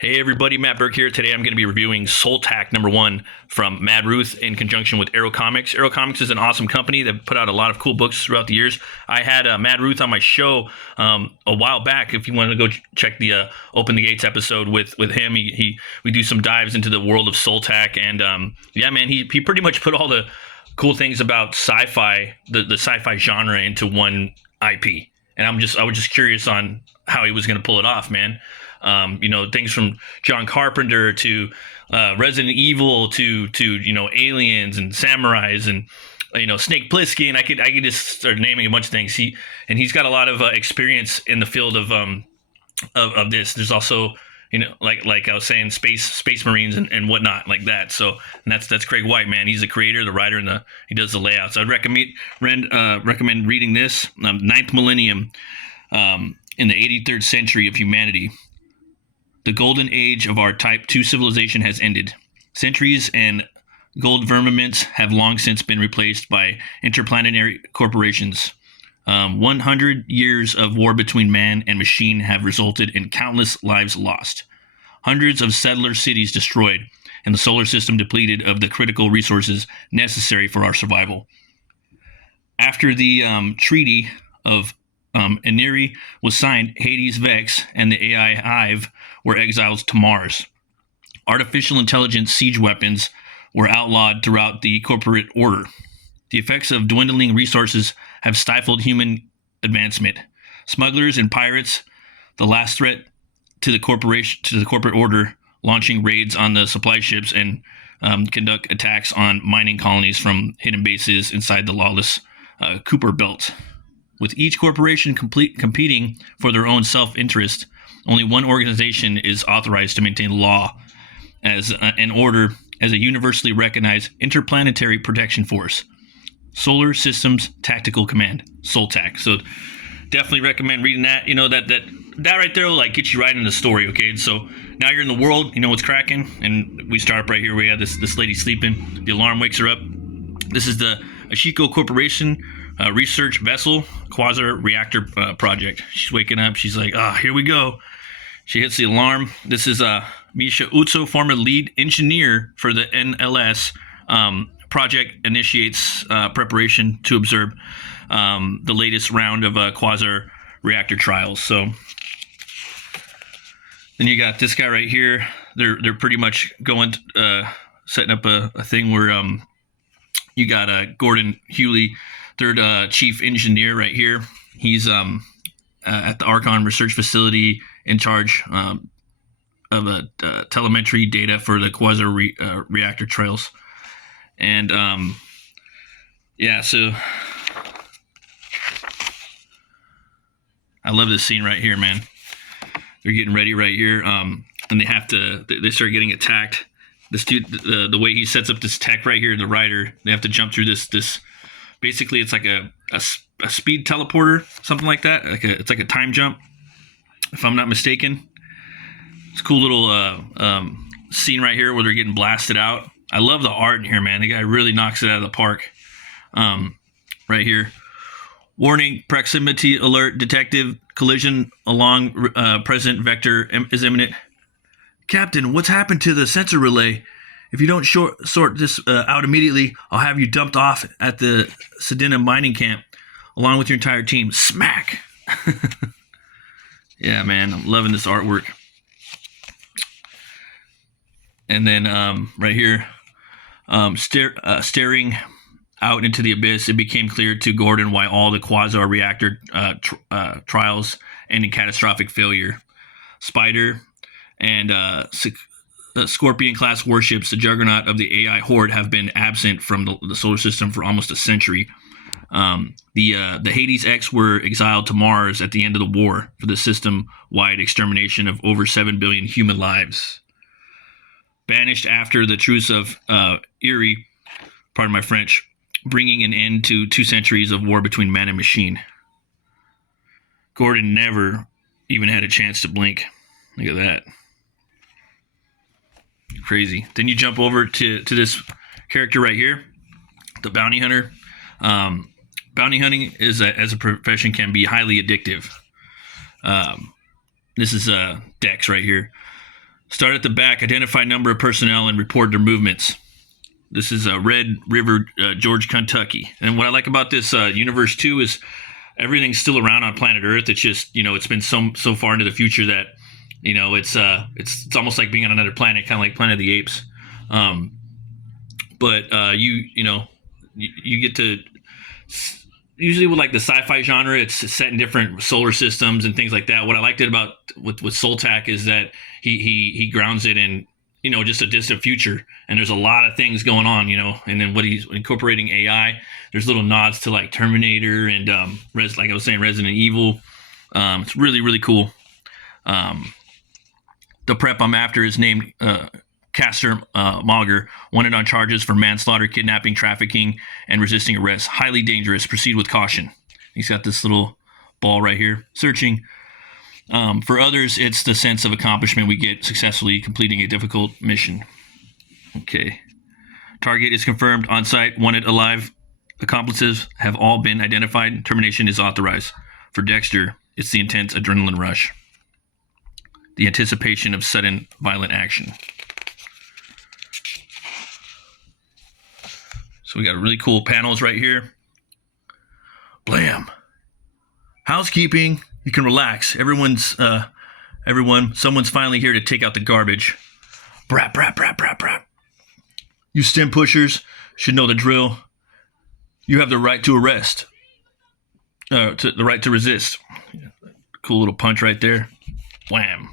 Hey everybody, Matt Burke here. Today I'm going to be reviewing Soltac #1 from Mad Ruth in conjunction with Arrow Comics. Arrow Comics is an awesome company that put out a lot of cool books throughout the years. I had Mad Ruth on my show a while back. If you want to go check the Open the Gates episode with him, we do some dives into the world of Soltac, and yeah, man, he pretty much put all the cool things about sci-fi, the sci-fi genre into one IP. And I was just curious on how he was going to pull it off, man. Things from John Carpenter to Resident Evil to aliens and samurais and Snake Plissken. I could just start naming a bunch of things. He's got a lot of experience in the field of this. There's also like I was saying, space marines and whatnot like that. So and that's Craig White, man. He's the creator, the writer, and he does the layouts. I'd recommend reading this. Ninth Millennium, in the 83rd century of humanity. The golden age of our Type 2 civilization has ended. Centuries and gold firmaments have long since been replaced by interplanetary corporations. 100 years of war between man and machine have resulted in countless lives lost, hundreds of settler cities destroyed, and the solar system depleted of the critical resources necessary for our survival. After the Treaty of Ineri was signed, Hades Vex and the AI Hive were exiled to Mars. Artificial intelligence siege weapons were outlawed throughout the corporate order. The effects of dwindling resources have stifled human advancement. Smugglers and pirates, the last threat to the corporate order, launching raids on the supply ships and conduct attacks on mining colonies from hidden bases inside the lawless Cooper Belt. With each corporation competing for their own self-interest, only one organization is authorized to maintain law as an order as a universally recognized interplanetary protection force. Solar Systems Tactical Command, Soltac. So definitely recommend reading that. That right there will like get you right in the story, okay? So now you're in the world, you know what's cracking, and we start up right here. We have this lady sleeping. The alarm wakes her up. This is the Ashiko Corporation research vessel quasar reactor project. She's waking up. She's like, here we go. She hits the alarm. This is Misha Utso, former lead engineer for the NLS project, initiates preparation to observe the latest round of quasar reactor trials. So then you got this guy right here. They're pretty much going setting up a thing where you got Gordon Hewley, third chief engineer right here. He's at the Archon Research Facility in charge of telemetry data for the quasar reactor trials. And so I love this scene right here, man. They're getting ready right here, and they start getting attacked. This dude, the way he sets up this tech right here, the rider, they have to jump through this. Basically, it's like a speed teleporter, something like that. It's like a time jump, if I'm not mistaken. It's a cool little scene right here where they're getting blasted out. I love the art in here, man. The guy really knocks it out of the park. Right here. Warning, proximity alert, detective, collision along present vector is imminent. Captain, what's happened to the sensor relay? If you don't sort this out immediately, I'll have you dumped off at the Sedina mining camp, along with your entire team. Smack! Yeah, man, I'm loving this artwork. And then right here, staring out into the abyss, it became clear to Gordon why all the quasar reactor trials end in catastrophic failure. Spider and Scorpion-class warships, the juggernaut of the AI horde, have been absent from the solar system for almost a century. The Hades X were exiled to Mars at the end of the war for the system-wide extermination of over 7 billion human lives. Banished after the Truce of Erie, pardon my French, bringing an end to 2 centuries of war between man and machine. Gordon never even had a chance to blink. Look at that. Crazy. Then you jump over to this character right here, the bounty hunter. Bounty hunting as a profession can be highly addictive. This is Dex right here. Start at the back. Identify number of personnel and report their movements. This is Red River, George, Kentucky. And what I like about this universe too is everything's still around on planet Earth. It's just, it's been so far into the future that, it's almost like being on another planet, kind of like Planet of the Apes. But you get to, usually with like the sci-fi genre, it's set in different solar systems and things like that. What I liked about with Soltac is that he grounds it in, just a distant future, and there's a lot of things going on, and then what he's incorporating AI, there's little nods to like Terminator and like I was saying, Resident Evil. It's really, really cool. The prep I'm after is named Castor Mauger, wanted on charges for manslaughter, kidnapping, trafficking, and resisting arrest. Highly dangerous. Proceed with caution. He's got this little ball right here. Searching. For others, it's the sense of accomplishment we get successfully completing a difficult mission. Okay. Target is confirmed. On site. Wanted alive. Accomplices have all been identified. Termination is authorized. For Dexter, it's the intense adrenaline rush. The anticipation of sudden violent action. So we got really cool panels right here. Blam. Housekeeping. You can relax. Someone's finally here to take out the garbage. Brap, brap, brap, brap, brap. You stem pushers should know the drill. You have the right to arrest. The right to resist. Cool little punch right there. Wham.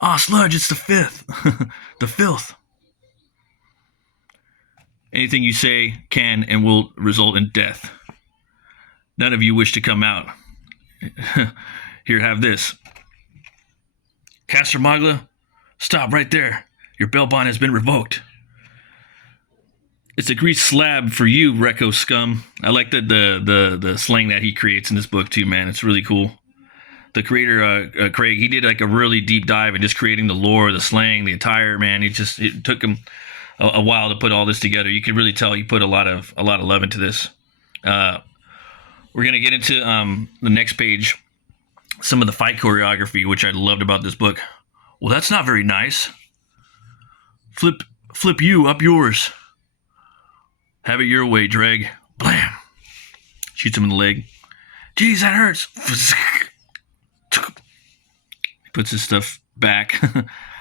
Ah, Sludge, it's the fifth. The filth. Anything you say can and will result in death. None of you wish to come out. Here, have this. Castor Magla, stop right there. Your bail bond has been revoked. It's a grease slab for you, Recco scum. I like the slang that he creates in this book too, man. It's really cool. The creator, Craig, he did like a really deep dive in just creating the lore, the slang, the attire, man. It took him a while to put all this together. You can really tell he put a lot of love into this. We're going to get into the next page, some of the fight choreography, which I loved about this book. Well, that's not very nice. Flip you, up yours. Have it your way, Dreg. Blam. Shoots him in the leg. Geez, that hurts. He puts his stuff back.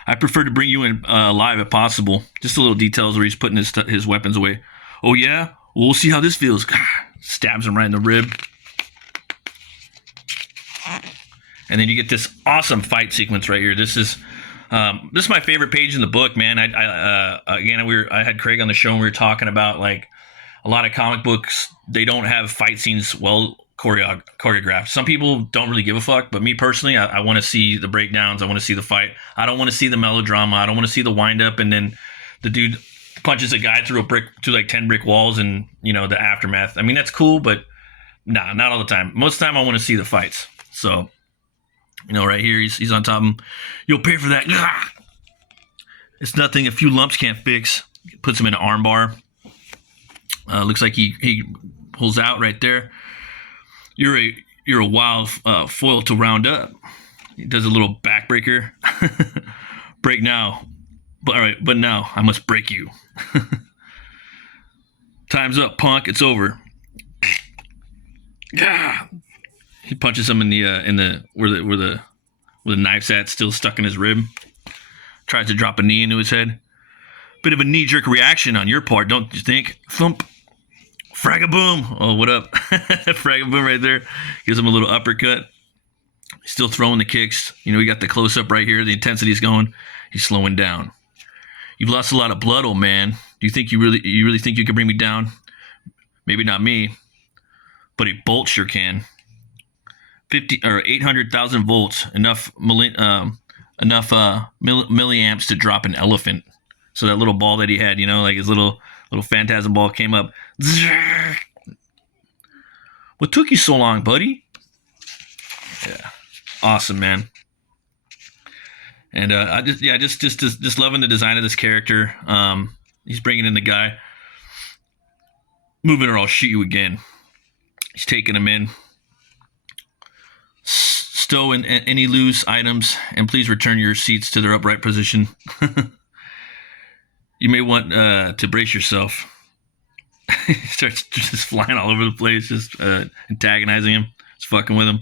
I prefer to bring you in alive if possible. Just a little details where he's putting his weapons away. Oh, yeah? Well, we'll see how this feels. Stabs him right in the rib. And then you get this awesome fight sequence right here. This is my favorite page in the book, man. I had Craig on the show and we were talking about like a lot of comic books, they don't have fight scenes well choreographed. Some people don't really give a fuck, but me personally, I want to see the breakdowns. I want to see the fight. I don't want to see the melodrama. I don't want to see the wind up and then the dude punches a guy through like 10 brick walls and, the aftermath. I mean, that's cool, but nah, not all the time. Most of the time I want to see the fights. So, right here, he's on top of him. You'll pay for that. It's nothing a few lumps can't fix. Puts him in an arm bar. Looks like he pulls out right there. You're a wild foil to round up. He does a little backbreaker. Break now. But now I must break you. Time's up, punk. It's over. Yeah. He punches him in the where the knife's at, still stuck in his rib. Tries to drop a knee into his head. Bit of a knee-jerk reaction on your part, don't you think? Thump. Frag-a-boom. Oh, what up? Frag-a-boom right there. Gives him a little uppercut. He's still throwing the kicks. We got the close-up right here. The intensity's going. He's slowing down. You've lost a lot of blood, old man. Do you think you really think you can bring me down? Maybe not me, but a bolt sure can. 800,000 volts, enough milliamps to drop an elephant. So that little ball that he had, like his little phantasm ball came up. What took you so long, buddy? Yeah, awesome, man. And just loving the design of this character. He's bringing in the guy. Moving or I'll shoot you again. He's taking him in. stow in any loose items, and please return your seats to their upright position. You may want to brace yourself. He starts just flying all over the place, just antagonizing him, just fucking with him.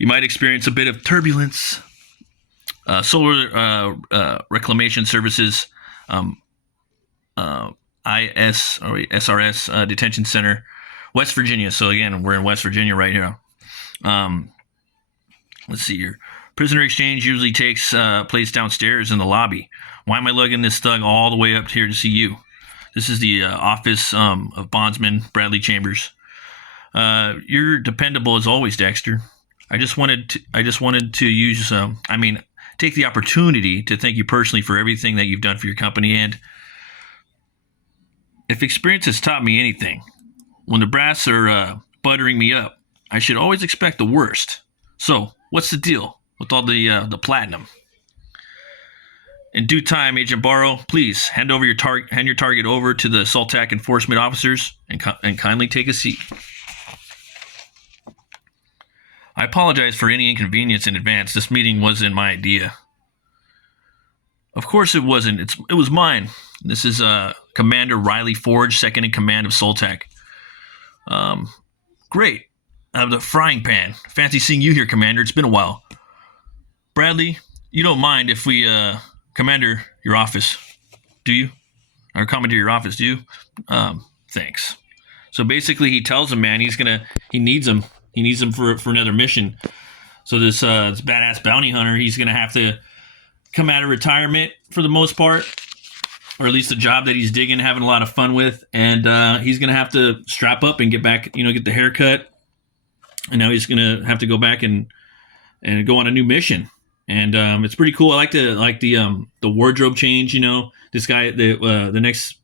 You might experience a bit of turbulence. Solar Reclamation Services, SRS Detention Center, West Virginia. So again, we're in West Virginia right here. Let's see here. Prisoner exchange usually takes place downstairs in the lobby. Why am I lugging this thug all the way up here to see you? This is the office of Bondsman Bradley Chambers. You're dependable as always, Dexter. I just wanted to use take the opportunity to thank you personally for everything that you've done for your company. And if experience has taught me anything, when the brass are buttering me up, I should always expect the worst. So, what's the deal with all the platinum? In due time, Agent Barrow, please hand your target over to the Soltac enforcement officers and kindly take a seat. I apologize for any inconvenience in advance. This meeting wasn't my idea. Of course it wasn't. It was mine. This is Commander Riley Forge, second in command of Soltac. Great. The frying pan. Fancy seeing you here, Commander. It's been a while. Bradley, you don't mind if we commander your office, do you? Or commandeer your office, do you? Thanks. So basically, he tells him, man, he needs him. He needs him for another mission. So this badass bounty hunter, he's gonna have to come out of retirement for the most part, or at least a job that he's digging, having a lot of fun with, and he's gonna have to strap up and get back, get the haircut, and now he's gonna have to go back and go on a new mission. And it's pretty cool. I like the wardrobe change. This guy, the next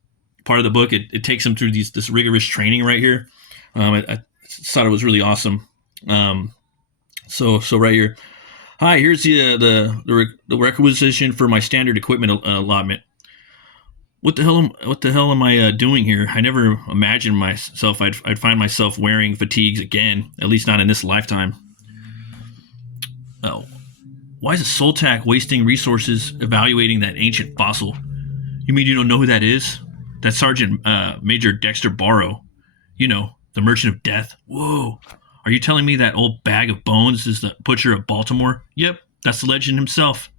part of the book, it takes him through this rigorous training right here. I thought it was really awesome. So right here, hi. Here's the requisition for my standard equipment allotment. What the hell am I doing here? I never imagined myself I'd find myself wearing fatigues again. At least not in this lifetime. Oh. Why is Soltac wasting resources evaluating that ancient fossil? You mean you don't know who that is? That's Sergeant Major Dexter Barrow. The Merchant of Death. Whoa. Are you telling me that old bag of bones is the Butcher of Baltimore? Yep, that's the legend himself.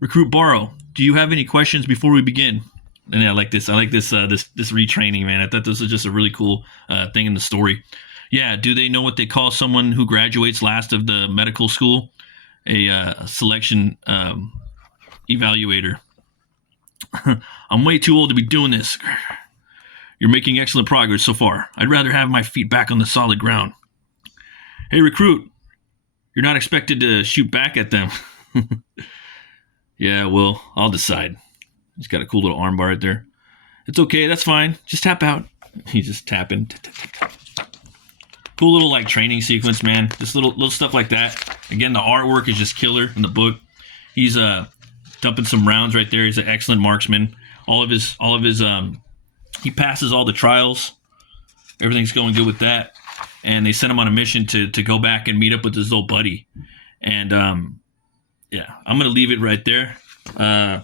Recruit Barrow, do you have any questions before we begin? And yeah, I like this retraining, man. I thought this was just a really cool thing in the story. Yeah, do they know what they call someone who graduates last of the medical school? A selection evaluator. I'm way too old to be doing this. You're making excellent progress so far. I'd rather have my feet back on the solid ground. Hey, recruit. You're not expected to shoot back at them. Yeah, well, I'll decide. He's got a cool little armbar right there. It's okay, that's fine. Just tap out. He's just tapping. Cool little training sequence, man. Just little stuff like that. Again, the artwork is just killer in the book. He's dumping some rounds right there. He's an excellent marksman. All of his he passes all the trials. Everything's going good with that. And they sent him on a mission to go back and meet up with his old buddy. And yeah, I'm gonna leave it right there. And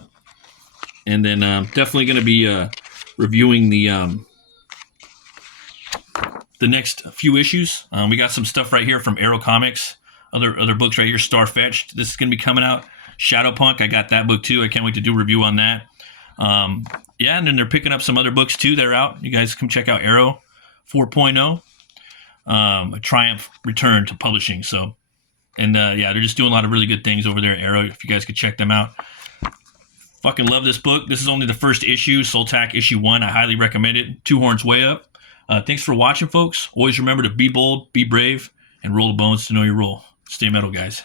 then definitely gonna be reviewing the next few issues. We got some stuff right here from Arrow Comics. Other books right here. Starfetched. This is gonna be coming out. Shadowpunk. I got that book too. I can't wait to do a review on that. Yeah, and then they're picking up some other books too that are out. You guys come check out Arrow 4.0. A Triumph return to publishing. So, and yeah, they're just doing a lot of really good things over there at Arrow. If you guys could check them out. Fucking love this book. This is only the first issue, Soltac issue 1. I highly recommend it. Two Horns Way Up. Thanks for watching, folks. Always remember to be bold, be brave, and roll the bones to know your role. Stay metal, guys.